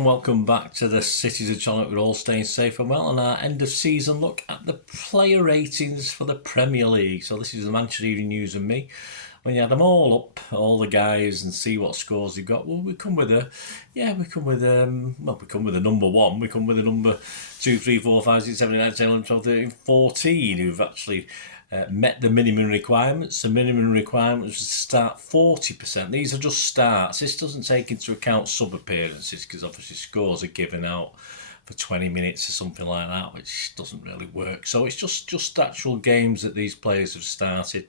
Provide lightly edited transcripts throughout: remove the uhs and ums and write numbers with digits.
and welcome back to the Cities of Challenge. We're all staying safe and well, and our end of season look at the player ratings for the Premier League. So this is the Manchester Evening News and me. When you add them all up, all the guys, and see what scores they've got, well, we come with a number one. We come with a number 2, 3, 4, 5, 6, 7, 8, 9, 10, 11, 12, 13, 14 who've actually met the minimum requirements. The minimum requirements was to start 40%. These are just starts. This doesn't take into account sub-appearances because obviously scores are given out for 20 minutes or something like that, which doesn't really work. So it's just actual games that these players have started.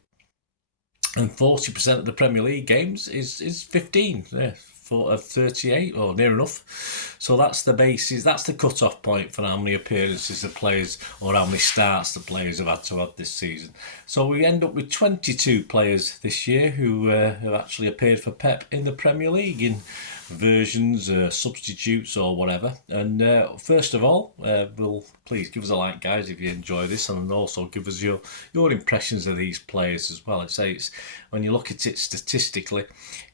And 40% of the Premier League games is 15. Yeah. Of 38 or near enough. So that's the basis, that's the cut-off point for how many appearances the players or how many starts the players have had to have this season. So we end up with 22 players this year who have actually appeared for Pep in the Premier League in versions, substitutes or whatever. And first of all, please give us a like, guys, if you enjoy this, and also give us your impressions of these players as well. I'd say it's, when you look at it statistically,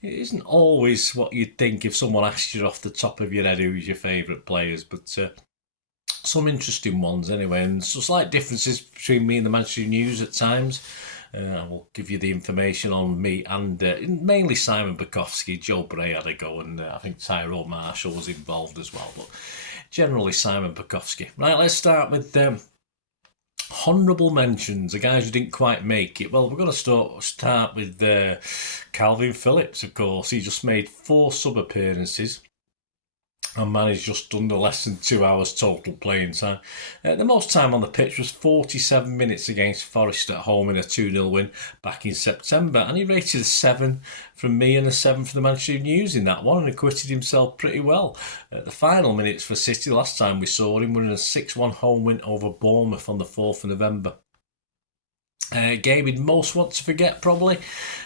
it isn't always what you'd think if someone asked you off the top of your head who's your favourite players, but some interesting ones anyway, and some slight differences between me and the Manchester News at times. I will give you the information on me and mainly Simon Bukowski. Joe Bray had a go, and I think Tyrone Marshall was involved as well, but generally Simon Bukowski. Right, let's start with honourable mentions, the guys who didn't quite make it. Well, we're going to start with Calvin Phillips, of course. He just made 4 sub-appearances and managed just under less than 2 hours total playing time. The most time on the pitch was 47 minutes against Forest at home in a 2-0 win back in September, and he rated a 7 from me and a 7 from the Manchester News in that one, and acquitted himself pretty well. The final minutes for City, last time we saw him, were in a 6-1 home win over Bournemouth on the 4th of November. Game we'd most want to forget, probably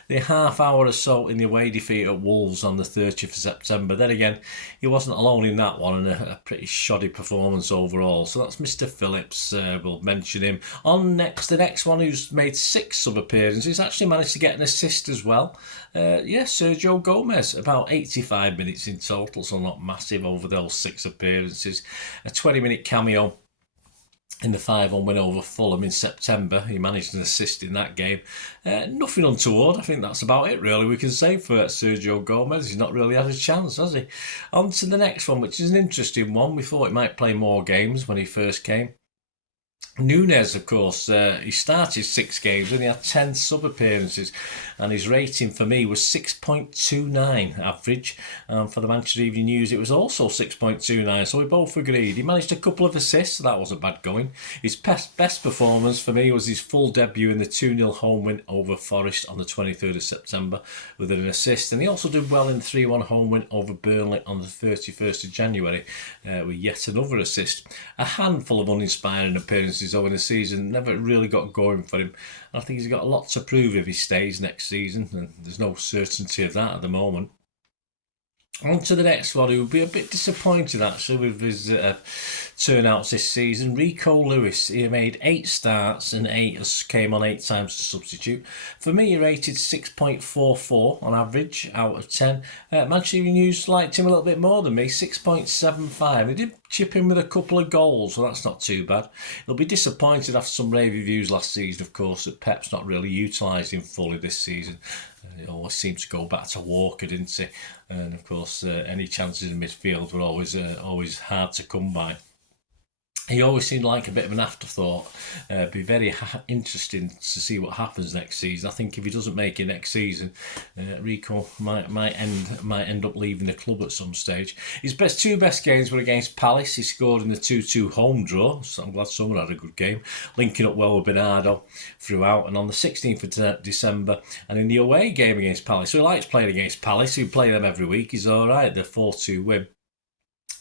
the half hour or so in the away defeat at Wolves on the 30th of September. Then again, he wasn't alone in that one, and a pretty shoddy performance overall. So that's Mr. Phillips. We'll mention him. The next one, who's made 6 sub-appearances, actually managed to get an assist as well. Sergio Gomez, about 85 minutes in total, so not massive over those 6 appearances. A 20-minute cameo in the 5-1 win over Fulham in September. He managed an assist in that game. Nothing untoward. I think that's about it, really, we can say for Sergio Gomez. He's not really had a chance, has he? On to the next one, which is an interesting one. We thought he might play more games when he first came. Núñez, of course, he started 6 games and he had 10 sub-appearances, and his rating for me was 6.29 average. For the Manchester Evening News, it was also 6.29, so we both agreed. He managed a couple of assists, so that wasn't bad going. His best performance for me was his full debut in the 2-0 home win over Forest on the 23rd of September with an assist, and he also did well in the 3-1 home win over Burnley on the 31st of January with yet another assist. A handful of uninspiring appearances though in the season, never really got going for him. I think he's got a lot to prove if he stays next season, and there's no certainty of that at the moment. On to the next one, who will be a bit disappointed actually with his turnouts this season. Rico Lewis. He made 8 starts and came on 8 times to substitute. For me, he rated 6.44 on average out of 10. Manchester Evening News liked him a little bit more than me, 6.75. He did chip in with a couple of goals, so that's not too bad. He'll be disappointed after some rave reviews last season, of course, that Pep's not really utilised him fully this season. It always seems to go back to Walker, didn't he? And of course, any chances in midfield were always hard to come by. He always seemed like a bit of an afterthought. Be very interesting to see what happens next season. I think if he doesn't make it next season, Rico might end up leaving the club at some stage. His 2 best games were against Palace. He scored in the 2-2 home draw, so I'm glad someone had a good game, linking up well with Bernardo throughout. And on the 16th of December, and in the away game against Palace, so he likes playing against Palace. We play them every week. He's all right. The 4-2 win.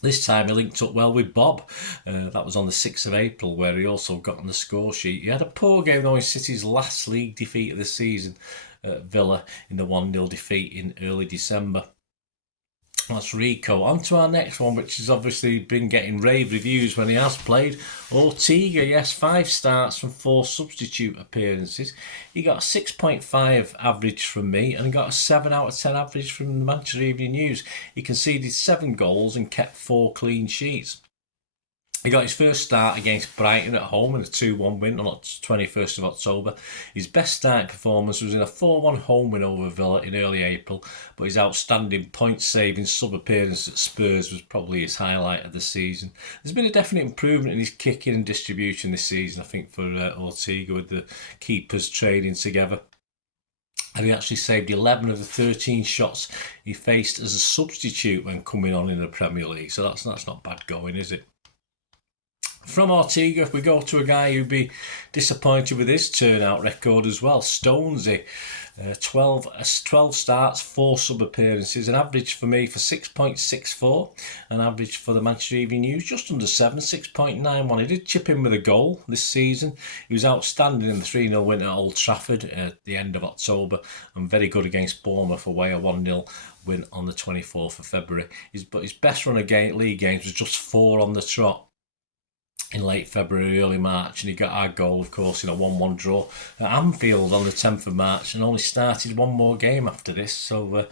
This time he linked up well with Bob. That was on the 6th of April, where he also got on the score sheet. He had a poor game though in City's last league defeat of the season at Villa in the 1-0 defeat in early December. That's Rico. On to our next one, which has obviously been getting rave reviews when he has played. Ortega, yes, 5 starts from 4 substitute appearances. He got a 6.5 average from me and he got a 7 out of 10 average from the Manchester Evening News. He conceded 7 goals and kept 4 clean sheets. He got his first start against Brighton at home in a 2-1 win on the 21st of October. His best starting performance was in a 4-1 home win over Villa in early April, but his outstanding point-saving sub-appearance at Spurs was probably his highlight of the season. There's been a definite improvement in his kicking and distribution this season, I think, for Ortega, with the keepers training together. And he actually saved 11 of the 13 shots he faced as a substitute when coming on in the Premier League. So that's not bad going, is it? From Ortega, if we go to a guy who'd be disappointed with his turnout record as well, Stonesy. 12 starts, 4 sub-appearances, an average for me for 6.64, an average for the Manchester Evening News just under 7, 6.91. He did chip in with a goal this season. He was outstanding in the 3-0 win at Old Trafford at the end of October and very good against Bournemouth away, a 1-0 win on the 24th of February. But his best run of league games was just 4 on the trot in late February, early March, and he got our goal, of course, in a 1-1 draw at Anfield on the 10th of March and only started 1 more game after this. So,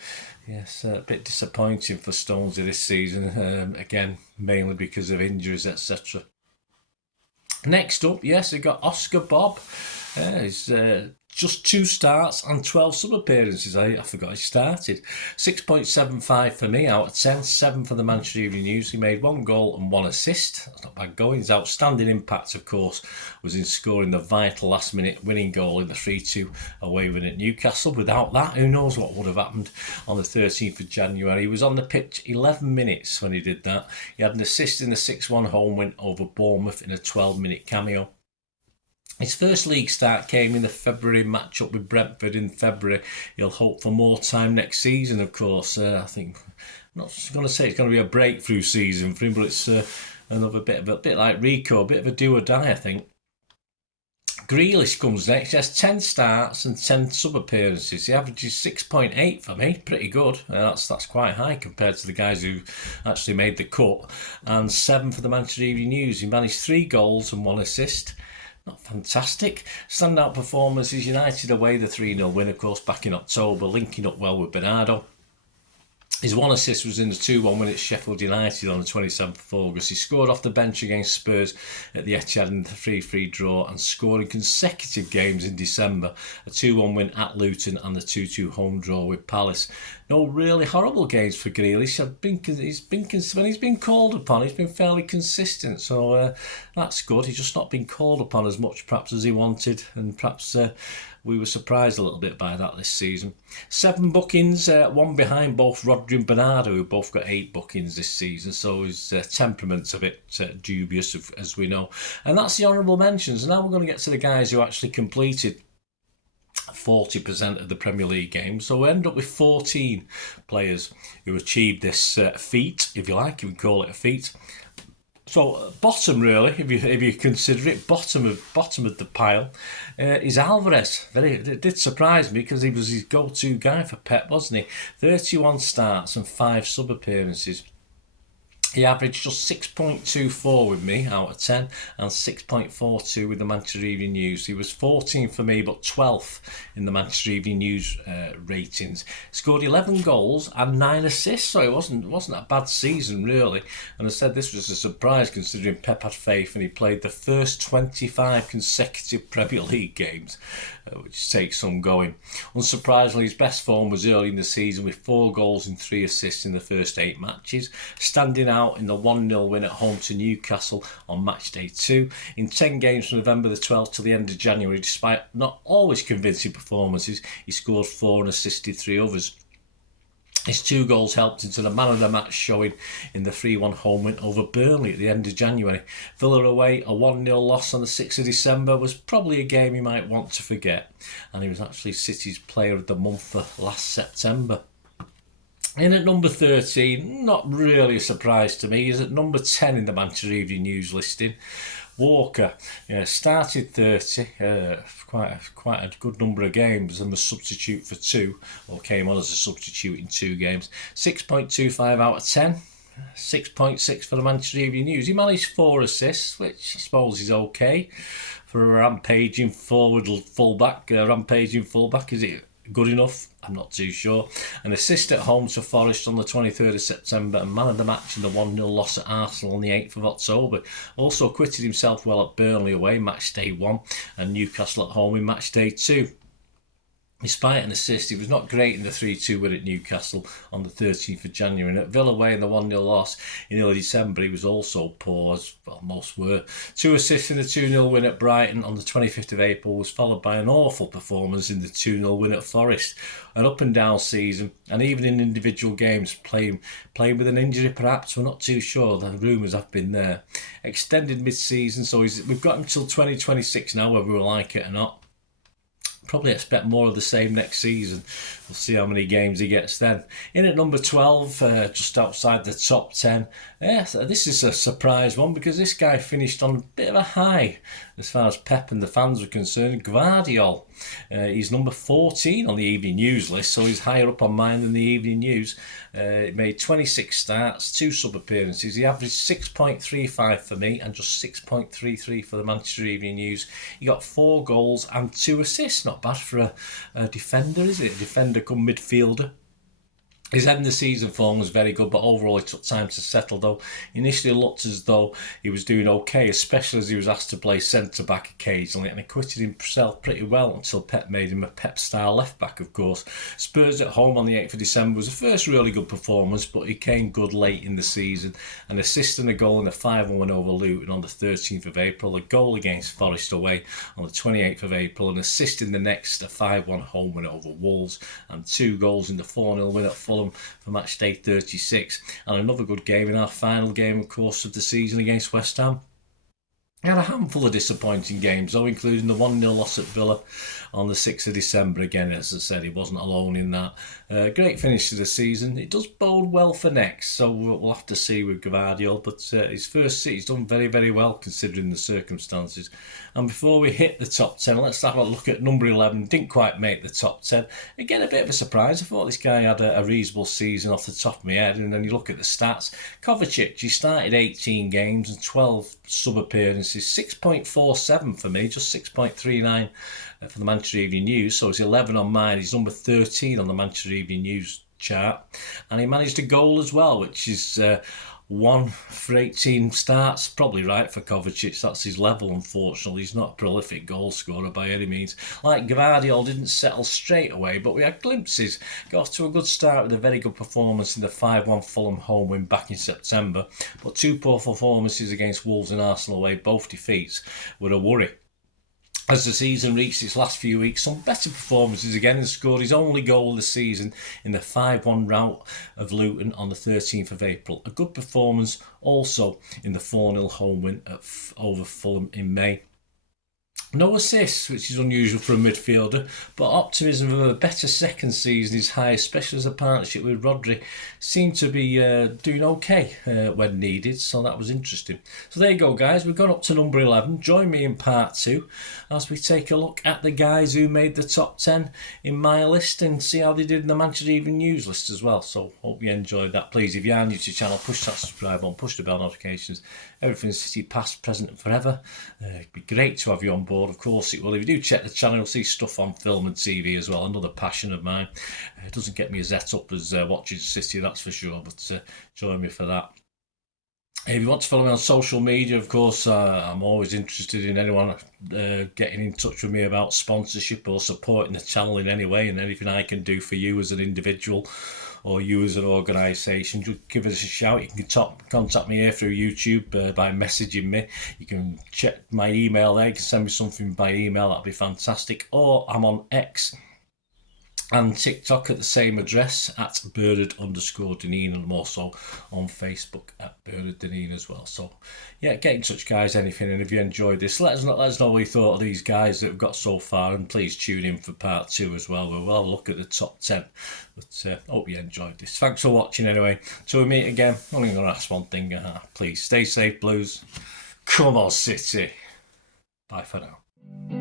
yes, a bit disappointing for Stonesy this season, again, mainly because of injuries, etc. Next up, yes, we got Oscar Bob. He's just 2 starts and 12 sub-appearances. I forgot he started. 6.75 for me out of 10, 7 for the Manchester Evening News. He made 1 goal and 1 assist. That's not bad going. His outstanding impact, of course, was in scoring the vital last-minute winning goal in the 3-2 away win at Newcastle. Without that, who knows what would have happened on the 13th of January. He was on the pitch 11 minutes when he did that. He had an assist in the 6-1 home win over Bournemouth in a 12-minute cameo. His first league start came in the February match-up with Brentford in February. He'll hope for more time next season, of course. I think, I'm not going to say it's going to be a breakthrough season for him, but it's another bit like Rico, a bit of a do or die, I think. Grealish comes next. He has 10 starts and 10 sub-appearances. He averages 6.8 for me. Pretty good. That's quite high compared to the guys who actually made the cut. And 7 for the Manchester Evening News. He managed 3 goals and 1 assist. Not fantastic. Standout performance is United away, the 3-0 win, of course, back in October, linking up well with Bernardo. His 1 assist was in the 2-1 win at Sheffield United on the 27th of August. He scored off the bench against Spurs at the Etihad in the 3-3 draw and scored in consecutive games in December, a 2-1 win at Luton and the 2-2 home draw with Palace. No really horrible games for Grealish. When he's been called upon, he's been fairly consistent, so that's good. He's just not been called upon as much perhaps as he wanted, and perhaps we were surprised a little bit by that this season. 7 bookings, 1 behind both Rodri and Bernardo, who both got 8 bookings this season, so his temperament's a bit dubious, as we know. And that's the honourable mentions. And now we're going to get to the guys who actually completed 40% of the Premier League games. So we end up with 14 players who achieved this feat, if you like, you can call it a feat. So bottom, really, if you consider it, bottom of the pile is Alvarez. It did surprise me because he was his go-to guy for Pep, wasn't he? 31 starts and 5 sub-appearances. He averaged just 6.24 with me out of 10 and 6.42 with the Manchester Evening News. He was 14th for me, but 12th in the Manchester Evening News ratings. Scored 11 goals and 9 assists, so it wasn't a bad season, really. And I said this was a surprise considering Pep had faith and he played the first 25 consecutive Premier League games, which takes some going. Unsurprisingly, his best form was early in the season with 4 goals and 3 assists in the first 8 matches, standing out in the 1-0 win at home to Newcastle on match day 2. In 10 games from November the 12th to the end of January, despite not always convincing performances, he scored 4 and assisted 3 others. His 2 goals helped into the man of the match showing in the 3-1 home win over Burnley at the end of January. Villa away, a 1-0 loss on the 6th of December was probably a game he might want to forget, and he was actually City's player of the month for last September. In at number 13, not really a surprise to me, is at number 10 in the Manchester Evening News listing. Walker started 30, quite a good number of games, and was substitute for 2, or came on as a substitute in 2 games. 6.25 out of 10. 6.6 for the Manchester Evening News. He managed 4 assists, which I suppose is okay for a rampaging fullback. Is it good enough? I'm not too sure. An assist at home to Forest on the 23rd of September, and man of the match in the 1-0 loss at Arsenal on the 8th of October. Also acquitted himself well at Burnley away, match day 1, and Newcastle at home in match day 2. Despite an assist, he was not great in the 3-2 win at Newcastle on the 13th of January. And at Villa away in the 1-0 loss in early December, he was also poor, as well, most were. 2 assists in the 2-0 win at Brighton on the 25th of April was followed by an awful performance in the 2-0 win at Forest. An up-and-down season, and even in individual games, playing with an injury perhaps, we're not too sure. The rumours have been there. Extended mid-season, so we've got until 2026 now, whether we like it or not. Probably expect more of the same next season. We'll see how many games he gets then. In at number 12, just outside the top 10. Yeah, this is a surprise one because this guy finished on a bit of a high as far as Pep and the fans were concerned. Gvardiol. He's number 14 on the Evening News list, so he's higher up on mine than the Evening News. He made 26 starts, 2 sub-appearances. He averaged 6.35 for me and just 6.33 for the Manchester Evening News. He got 4 goals and 2 assists. Not bad for a defender, is it? A defender come midfielder. His end of season form was very good, but overall it took time to settle, though. Initially looked as though he was doing okay, especially as he was asked to play centre-back occasionally, and he acquitted himself pretty well until Pep made him a Pep-style left-back, of course. Spurs at home on the 8th of December was the first really good performance, but he came good late in the season. An assist and a goal in a 5-1 win over Luton on the 13th of April, a goal against Forest away on the 28th of April, an assist in the next, a 5-1 home win over Wolves, and 2 goals in the 4-0 win at Fulham for match day 36, and another good game in our final game, of course, of the season against West Ham. He had a handful of disappointing games, though, including the 1-0 loss at Villa on the 6th of December. Again, as I said, he wasn't alone in that. Great finish to the season. It does bode well for next, so we'll have to see with Gvardiol. But his first he's done very, very well considering the circumstances. And before we hit the top 10, let's have a look at number 11. Didn't quite make the top 10. Again, a bit of a surprise. I thought this guy had a reasonable season off the top of my head. And then you look at the stats. Kovacic, he started 18 games and 12 sub-appearances. 6.47 for me, just 6.39 for the Manchester Evening News. So it's 11 on mine. He's number 13 on the Manchester Evening News chart. And he managed a goal as well, which is 1 for 18 starts, probably right for Kovacic. That's his level, unfortunately. He's not a prolific goal scorer by any means. Like Gvardiol didn't settle straight away, but we had glimpses. Got off to a good start with a very good performance in the 5-1 Fulham home win back in September, but 2 poor performances against Wolves and Arsenal away, both defeats, were a worry. As the season reached its last few weeks, some better performances again, and scored his only goal of the season in the 5-1 rout of Luton on the 13th of April. A good performance also in the 4-0 home win over Fulham in May. No assists, which is unusual for a midfielder, but optimism of a better second season is high, especially as a partnership with Rodri seemed to be doing okay when needed, so that was interesting. So there you go, guys. We've gone up to number 11. Join me in part 2 as we take a look at the guys who made the top 10 in my list and see how they did in the Manchester Evening News list as well. So hope you enjoyed that. Please, if you are new to the channel, push that subscribe button, push the bell notifications. Everything's City past, present and forever. It'd be great to have you on board. Of course it will. If you do check the channel, you'll see stuff on film and TV as well. Another passion of mine. It doesn't get me as set up as watching City, that's for sure, but join me for that. If you want to follow me on social media, of course, I'm always interested in anyone getting in touch with me about sponsorship or supporting the channel in any way, and anything I can do for you as an individual or you as an organisation, just give us a shout. You can contact me here through YouTube by messaging me. You can check my email there. You can send me something by email. That'd be fantastic. Or I'm on X and TikTok at the same address at Bernard_Deneen, and I'm also on Facebook at Bernard Deneen as well. So yeah, get in touch, guys, anything, and if you enjoyed this, let us know what you thought of these guys that have got so far, and please tune in for part 2 as well, where we'll have a look at the top 10. But hope you enjoyed this. Thanks for watching anyway. Till we meet again, I'm only going to ask one thing, please stay safe, Blues. Come on, City. Bye for now.